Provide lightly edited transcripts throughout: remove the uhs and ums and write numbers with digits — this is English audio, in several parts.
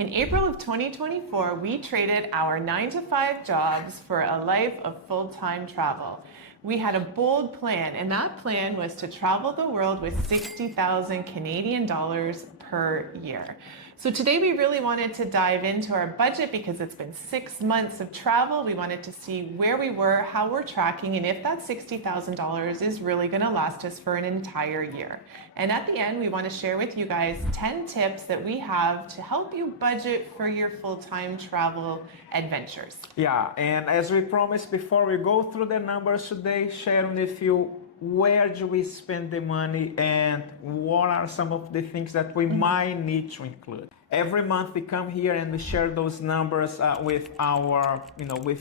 In April of 2024, we traded our 9-to-5 jobs for a life of full-time travel. We had a bold plan, and that plan was to travel the world with 60,000 Canadian dollars per year. So today we really wanted to dive into our budget because it's been 6 months of travel. We wanted to see where we were, how we're tracking, and if that $60,000 is really going to last us for an entire year. And at the end, we want to share with you guys 10 tips that we have to help you budget for your full-time travel adventures. Yeah, and as we promised before, we go through the numbers today, sharing with you where do we spend the money and what are some of the things that we might need to include. Every month we come here and we share those numbers with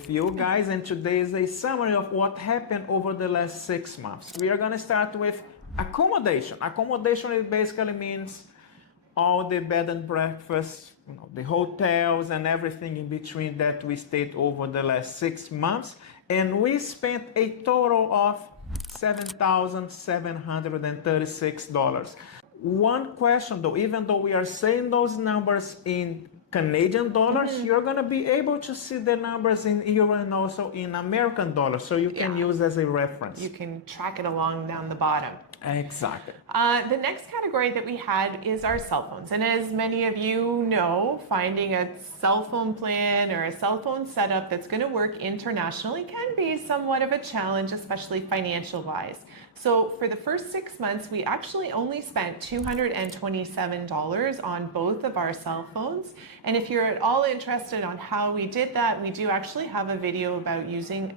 you guys, and today is a summary of what happened over the last 6 months. We are going to start with accommodation. Accommodation, it basically means all the bed and breakfast, the hotels and everything in between that we stayed over the last 6 months, and we spent a total of $7,736. One question though, even though we are saying those numbers in Canadian dollars, you're going to be able to see the numbers in euro and also in American dollars, so you can use as a reference. You can track it along down the bottom. Exactly. The next category that we had is our cell phones. And as many of you know, finding a cell phone plan or a cell phone setup that's going to work internationally can be somewhat of a challenge, especially financial wise. So for the first 6 months, we actually only spent $227 on both of our cell phones. And if you're at all interested on how we did that, we do actually have a video about using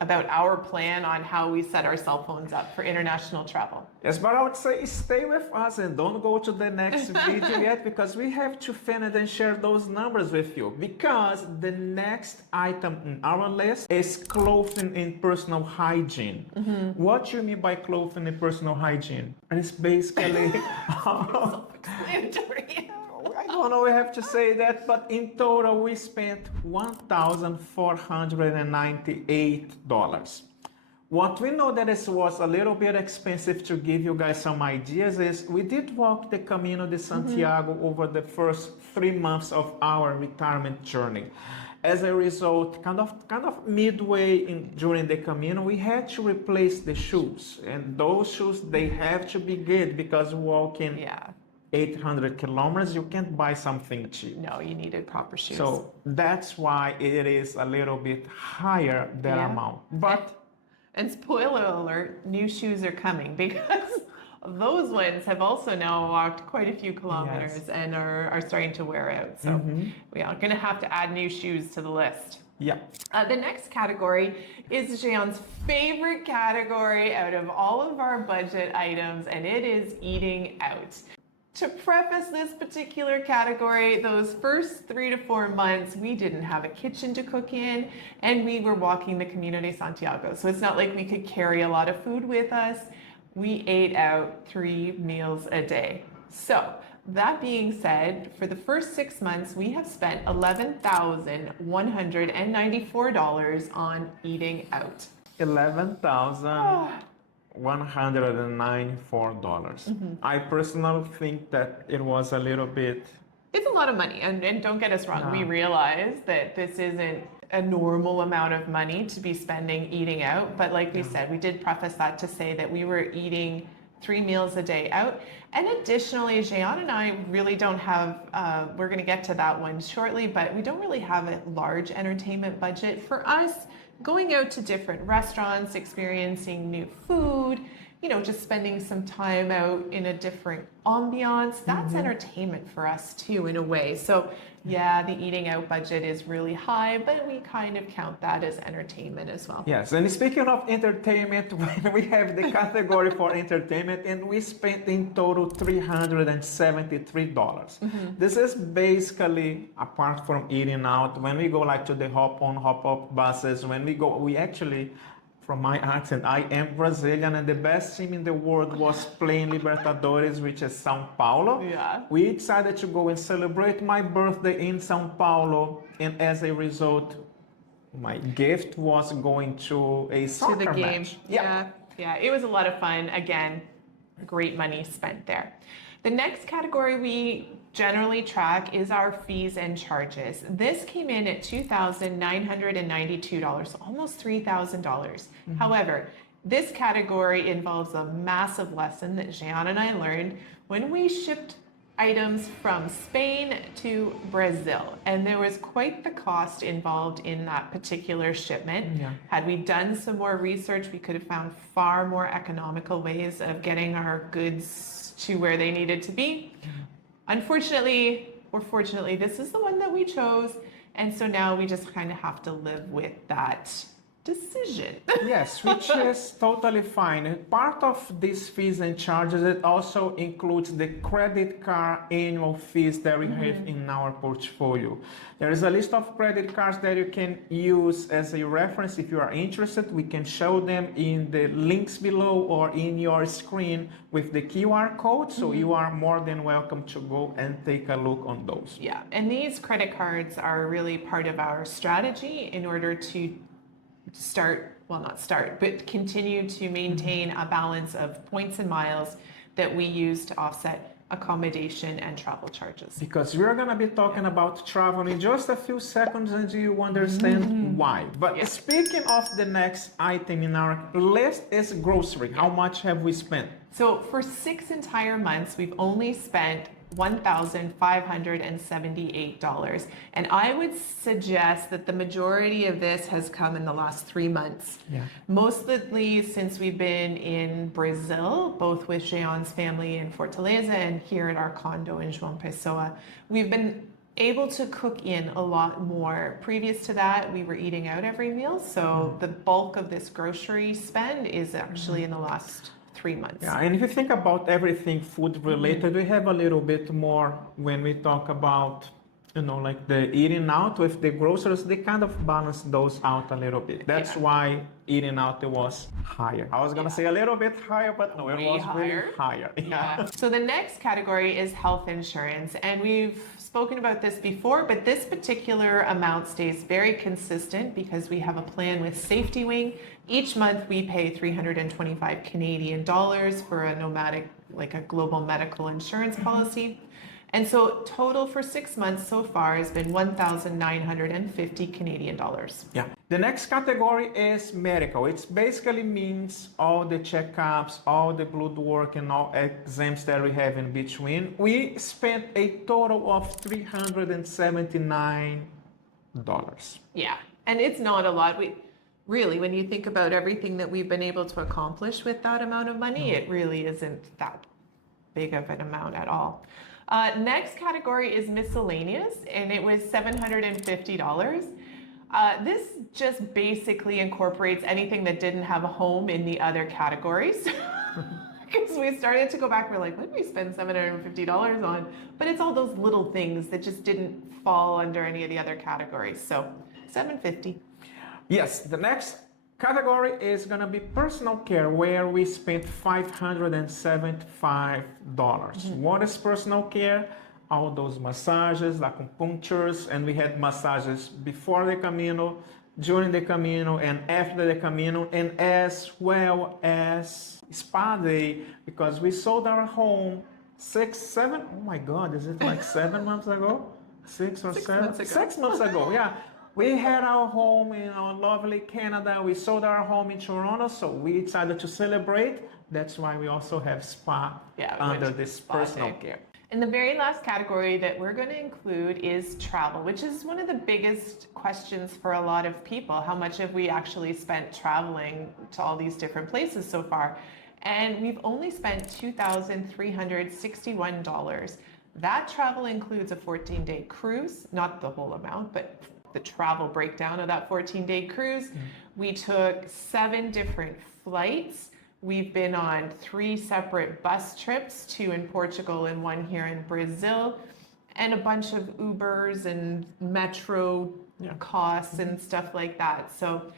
about our plan on how we set our cell phones up for international travel. Yes, but I would say stay with us and don't go to the next video yet, because we have to finish and share those numbers with you, because the next item in our list is clothing and personal hygiene. What you mean by clothing and personal hygiene? It's basically Self-explanatory. I don't know, I have to say that, but in total we spent $1,498. What we know that it was a little bit expensive, to give you guys some ideas, is we did walk the Camino de Santiago over the first 3 months of our retirement journey. As a result, kind of midway during the Camino, we had to replace the shoes, and those shoes, they have to be good, because walking 800 kilometers, you can't buy something cheap. No, you needed proper shoes. So that's why it is a little bit higher, that amount. But and spoiler alert, new shoes are coming, because those ones have also now walked quite a few kilometers and are starting to wear out. So we are going to have to add new shoes to the list. Yeah. The next category is Jean's favorite category out of all of our budget items, and it is eating out. To preface this particular category, those first 3 to 4 months, we didn't have a kitchen to cook in, and we were walking the Camino de Santiago. So it's not like we could carry a lot of food with us. We ate out 3 meals a day. So that being said, for the first 6 months, we have spent $11,194 on eating out. $11,194. I personally think that it was a little bit... It's a lot of money, and don't get us wrong, we realize that this isn't a normal amount of money to be spending eating out, but like we said, we did preface that to say that we were eating 3 meals a day out. And additionally, Jean and I really don't have, we're going to get to that one shortly, but we don't really have a large entertainment budget. For us, going out to different restaurants, experiencing new food, just spending some time out in a different ambiance, that's entertainment for us too, in a way. So yeah, the eating out budget is really high, but we kind of count that as entertainment as well. Yes, and speaking of entertainment, we have the category for entertainment, and we spent in total $373. This is basically, apart from eating out, when we go like to the hop-on, hop-off buses, when we go, we actually... From my accent, I am Brazilian, and the best team in the world was playing Libertadores, which is São Paulo. Yeah. We decided to go and celebrate my birthday in São Paulo, and as a result, my gift was going to a soccer to the game. match. Yeah, it was a lot of fun. Again, great money spent there. The next category we generally track is our fees and charges. This came in at $2,992, almost $3,000. However, this category involves a massive lesson that Jean and I learned when we shipped items from Spain to Brazil. And there was quite the cost involved in that particular shipment. Yeah. Had we done some more research, we could have found far more economical ways of getting our goods to where they needed to be. Unfortunately, or fortunately, this is the one that we chose. And so now we just kind of have to live with that decision. Yes, which is totally fine. Part of these fees and charges, it also includes the credit card annual fees that we have in our portfolio. There is a list of credit cards that you can use as a reference if you are interested. We can show them in the links below or in your screen with the QR code. So you are more than welcome to go and take a look on those. Yeah, and these credit cards are really part of our strategy in order to continue to maintain a balance of points and miles that we use to offset accommodation and travel charges. Because we're going to be talking about travel in just a few seconds and you understand why. But speaking of the next item in our list is grocery. How much have we spent? So for 6 entire months, we've only spent $1,578. And I would suggest that the majority of this has come in the last 3 months. Yeah. Mostly since we've been in Brazil, both with Jean's family in Fortaleza and here at our condo in João Pessoa. We've been able to cook in a lot more. Previous to that, we were eating out every meal. So the bulk of this grocery spend is actually in the last 3 months. Yeah, and if you think about everything food related, we have a little bit more when we talk about, like the eating out with the groceries, they kind of balance those out a little bit. That's why eating out was higher. I was going to say a little bit higher, but no, it was really higher. Yeah. So the next category is health insurance. And we've spoken about this before, but this particular amount stays very consistent because we have a plan with Safety Wing. Each month we pay 325 Canadian dollars for a nomadic, like a global medical insurance policy. And so total for 6 months so far has been 1,950 Canadian dollars. Yeah. The next category is medical. It basically means all the checkups, all the blood work and all exams that we have in between. We spent a total of $379. Yeah. And it's not a lot. Really, when you think about everything that we've been able to accomplish with that amount of money, it really isn't that big of an amount at all. Next category is miscellaneous, and it was $750. This just basically incorporates anything that didn't have a home in the other categories. Because we started to go back, we're like, what did we spend $750 on? But it's all those little things that just didn't fall under any of the other categories. So $750. Yes, the next category is going to be personal care, where we spent $575. What is personal care? All those massages, acupunctures, and we had massages before the Camino, during the Camino, and after the Camino, and as well as spa day, because we sold our home 6 months ago? 6 or 7? Months ago. 6 months ago, yeah. We had our home in our lovely Canada. We sold our home in Toronto, so we decided to celebrate. That's why we also have spa under this personal care. And the very last category that we're going to include is travel, which is one of the biggest questions for a lot of people. How much have we actually spent traveling to all these different places so far? And we've only spent $2,361. That travel includes a 14-day cruise, not the whole amount, but the travel breakdown of that 14-day cruise. We took 7 different flights. We've been on 3 separate bus trips, 2 in Portugal and 1 here in Brazil, and a bunch of Ubers and metro costs and stuff like that. So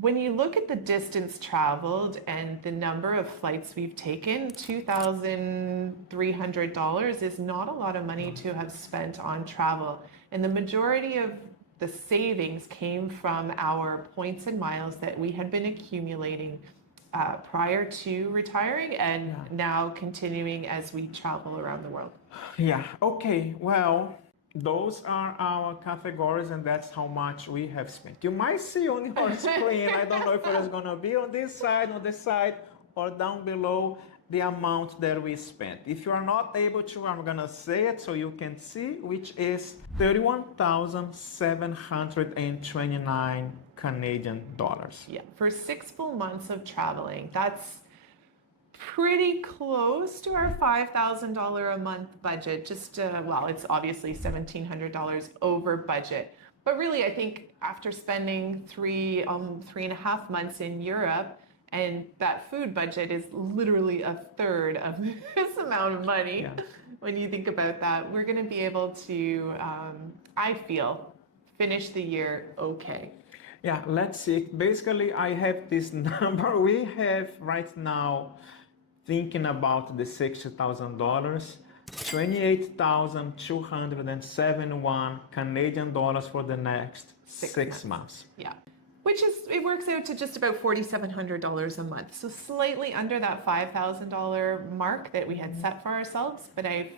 when you look at the distance traveled and the number of flights we've taken, $2,300 is not a lot of money to have spent on travel. And the majority of the savings came from our points and miles that we had been accumulating prior to retiring and now continuing as we travel around the world. Yeah, okay, well, those are our categories, and that's how much we have spent. You might see on your screen, I don't know if it is going to be on this side, or down below, the amount that we spent. If you are not able to, I'm going to say it so you can see, which is 31,729 Canadian dollars. Yeah, for 6 full months of traveling, that's pretty close to our $5,000 a month budget. Just, well, it's obviously $1,700 over budget. But really, I think after spending 3.5 months in Europe, and that food budget is literally a third of this amount of money. Yeah. When you think about that, we're going to be able to, I feel, finish the year okay. Yeah, let's see. Basically, I have this number. We have right now, thinking about the $60,000, 28,271 Canadian dollars for the next 6 months. Yeah. Which is, it works out to just about $4,700 a month. So slightly under that $5,000 mark that we had set for ourselves. But I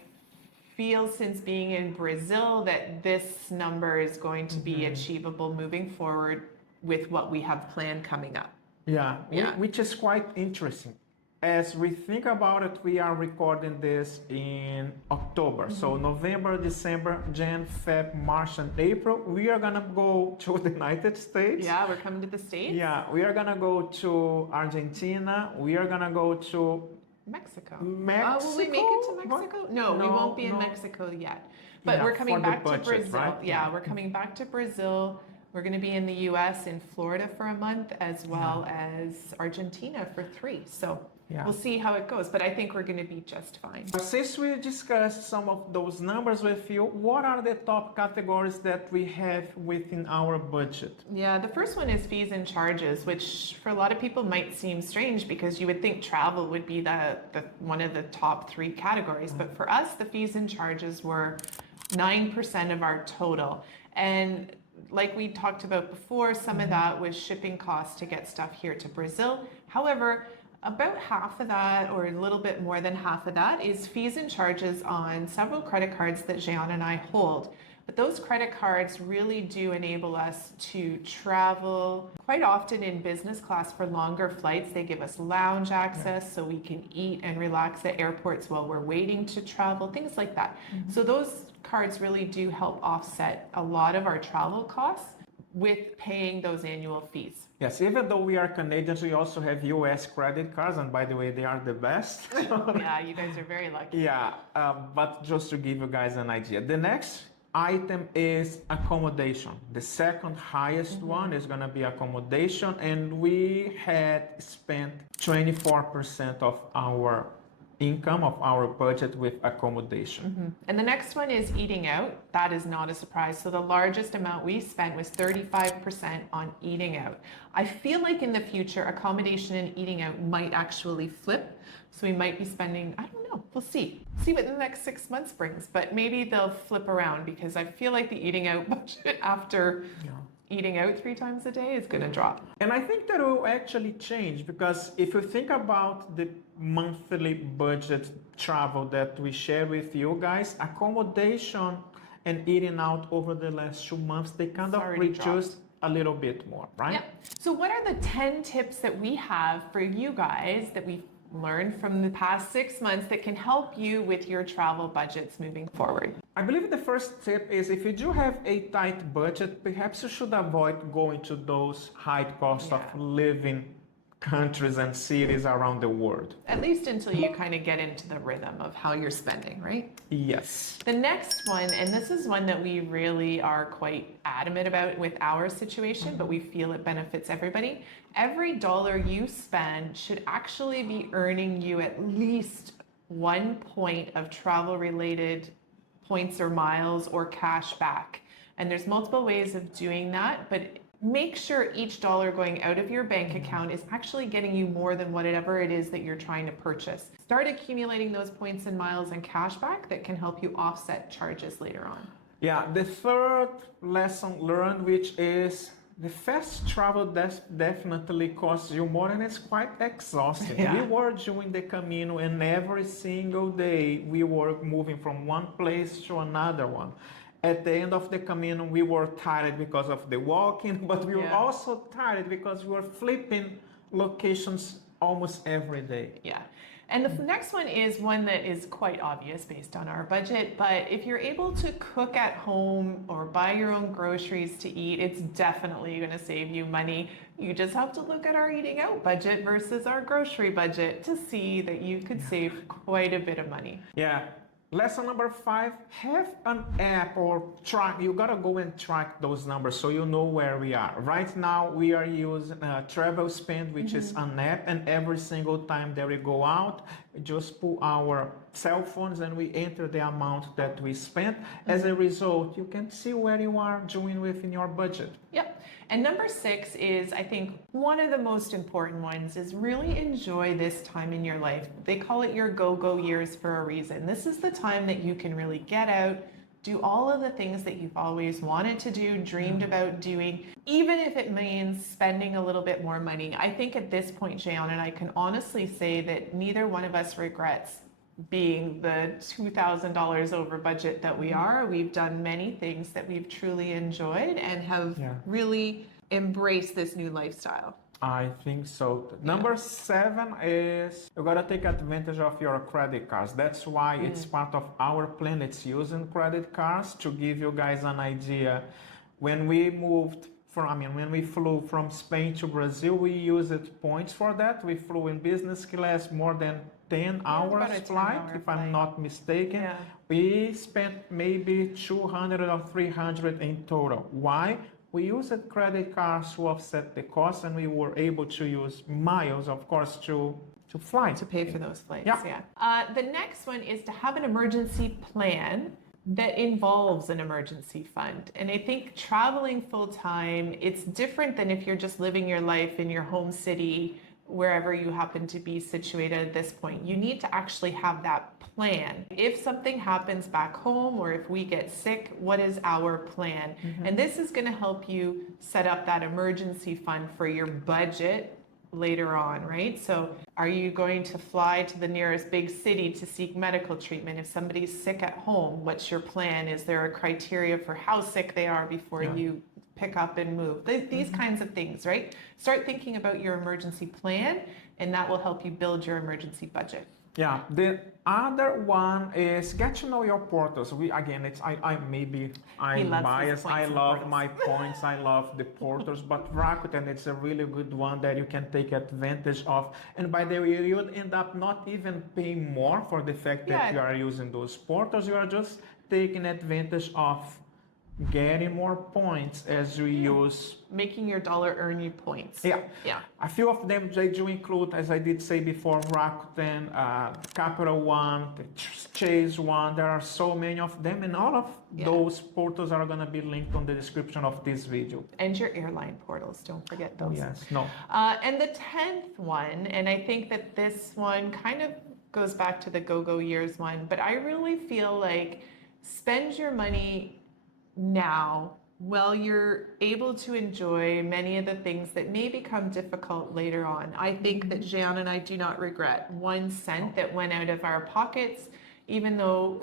feel since being in Brazil that this number is going to be achievable moving forward with what we have planned coming up. Yeah, which is quite interesting. As we think about it, we are recording this in October. So November, December, Jan, Feb, March, and April, we are gonna go to the United States. Yeah, we're coming to the States. Yeah, we are gonna go to Argentina. We are gonna go to Mexico. Mexico. Will we make it to Mexico? No, we won't be in Mexico yet. But we're coming back to Brazil. Right? Yeah, we're coming back to Brazil. We're going to be in the US, in Florida for a month, as well as Argentina for 3. So we'll see how it goes. But I think we're going to be just fine. Since we discussed some of those numbers with you, what are the top categories that we have within our budget? Yeah, the first one is fees and charges, which for a lot of people might seem strange because you would think travel would be the one of the top 3 categories. But for us, the fees and charges were 9% of our total. And like we talked about before, some of that was shipping costs to get stuff here to Brazil. However, about half of that, or a little bit more than half of that, is fees and charges on several credit cards that Jean and I hold. But those credit cards really do enable us to travel quite often in business class for longer flights. They give us lounge access so we can eat and relax at airports while we're waiting to travel, things like that. So those cards really do help offset a lot of our travel costs with paying those annual fees. Yes, even though we are Canadians, we also have US credit cards, and by the way, they are the best. Yeah, you guys are very lucky. Yeah, but just to give you guys an idea, the next item is accommodation. The second highest one is going to be accommodation, and we had spent 24% of our income, of our budget, with accommodation. And the next one is eating out. That is not a surprise. So the largest amount we spent was 35% on eating out. I feel like in the future, accommodation and eating out might actually flip. So we might be spending, I don't know, we'll see. See what the next 6 months brings. But maybe they'll flip around because I feel like the eating out budget after eating out 3 times a day is going to drop. And I think that will actually change, because if you think about the monthly budget travel that we share with you guys, accommodation and eating out over the last 2 months, they kind of reduced a little bit more, right? Yeah. So what are the 10 tips that we have for you guys that we've learned from the past 6 months that can help you with your travel budgets moving forward? I believe the first tip is, if you do have a tight budget, perhaps you should avoid going to those high cost of living countries and cities around the world. At least until you kind of get into the rhythm of how you're spending, right? Yes. The next one, and this is one that we really are quite adamant about with our situation, but we feel it benefits everybody. Every dollar you spend should actually be earning you at least 1 point of travel related points or miles or cash back. And there's multiple ways of doing that, but make sure each dollar going out of your bank account is actually getting you more than whatever it is that you're trying to purchase. Start accumulating those points and miles and cash back that can help you offset charges later on. Yeah, the third lesson learned, which is the fast travel definitely costs you more and it's quite exhausting. Yeah. We were doing the Camino and every single day we were moving from one place to another one. At the end of the Camino, we were tired because of the walking, but we were Yeah. also tired because we were flipping locations almost every day. Yeah. And the next one is one that is quite obvious based on our budget, but if you're able to cook at home or buy your own groceries to eat, it's definitely going to save you money. You just have to look at our eating out budget versus our grocery budget to see that you could save quite a bit of money. Yeah. Lesson number 5, have an app or track. You gotta go and track those numbers so you know where we are. Right now, we are using Travel Spend, which is an app, and every single time that we go out, we just pull our cell phones and we enter the amount that we spent. As a result, you can see where you are doing within your budget. Yep. And number 6 is, I think, one of the most important ones is really enjoy this time in your life. They call it your go-go years for a reason. This is the time that you can really get out, do all of the things that you've always wanted to do, dreamed about doing, even if it means spending a little bit more money. I think at this point, Jehan and I can honestly say that neither one of us regrets being the $2,000 over budget that we are. We've done many things that we've truly enjoyed and have really embraced this new lifestyle. I think so. Number 7 is you gotta take advantage of your credit cards. That's why it's part of our plan. It's using credit cards to give you guys an idea. When we when we flew from Spain to Brazil, we used points for that. We flew in business class more than 10 hours flight, if I'm not mistaken. Yeah. We spent maybe 200 or 300 in total. Why? We used credit cards to offset the cost, and we were able to use miles, of course, to fly. To pay for those flights, Yeah. The next one is to have an emergency plan that involves an emergency fund. And I think traveling full time, it's different than if you're just living your life in your home city, wherever you happen to be situated at this point. You need to actually have that plan. If something happens back home or if we get sick, what is our plan? And this is going to help you set up that emergency fund for your budget later on, right? So are you going to fly to the nearest big city to seek medical treatment? If somebody's sick at home, what's your plan? Is there a criteria for how sick they are before you pick up and move? These kinds of things, right? Start thinking about your emergency plan, and that will help you build your emergency budget. Yeah, the other one is get to know your portals. I'm biased. I love my points. I love the portals, but Rakuten it's a really good one that you can take advantage of. And by the way, you would end up not even paying more for the fact that you are using those portals. You are just taking advantage of getting more points as you use. Making your dollar earn you points. Yeah. Yeah. A few of them they do include, as I did say before, Rakuten, Capital One, the Chase One. There are so many of them, and all of those portals are going to be linked on the description of this video. And your airline portals, don't forget those. Yes, no. And the 10th one, and I think that this one kind of goes back to the go-go years one, but I really feel like spend your money now while you're able to enjoy many of the things that may become difficult later on. I think that Jehan and I do not regret 1 cent that went out of our pockets, even though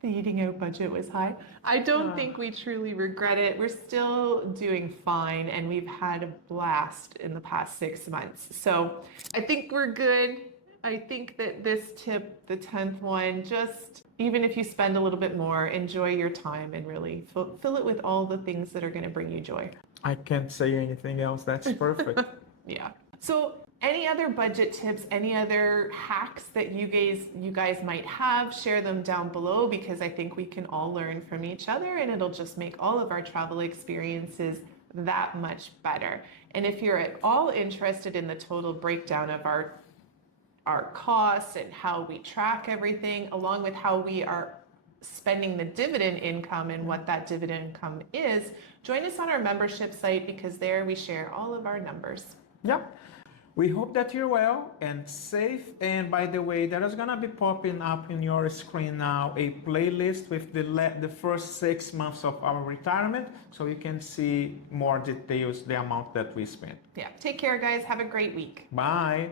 the eating out budget was high. I don't think we truly regret it. We're still doing fine, and we've had a blast in the past 6 months. So I think we're good. I think that this tip, the 10th one, just even if you spend a little bit more, enjoy your time and really fill it with all the things that are going to bring you joy. I can't say anything else. That's perfect. Yeah. So any other budget tips, any other hacks that you guys might have, share them down below, because I think we can all learn from each other, and it'll just make all of our travel experiences that much better. And if you're at all interested in the total breakdown of our costs and how we track everything, along with how we are spending the dividend income and what that dividend income is, join us on our membership site, because there we share all of our numbers. Yep. We hope that you're well and safe. And by the way, there is gonna be popping up in your screen now a playlist with the first 6 months of our retirement, so you can see more details, the amount that we spent. Yeah. Take care, guys. Have a great week. Bye.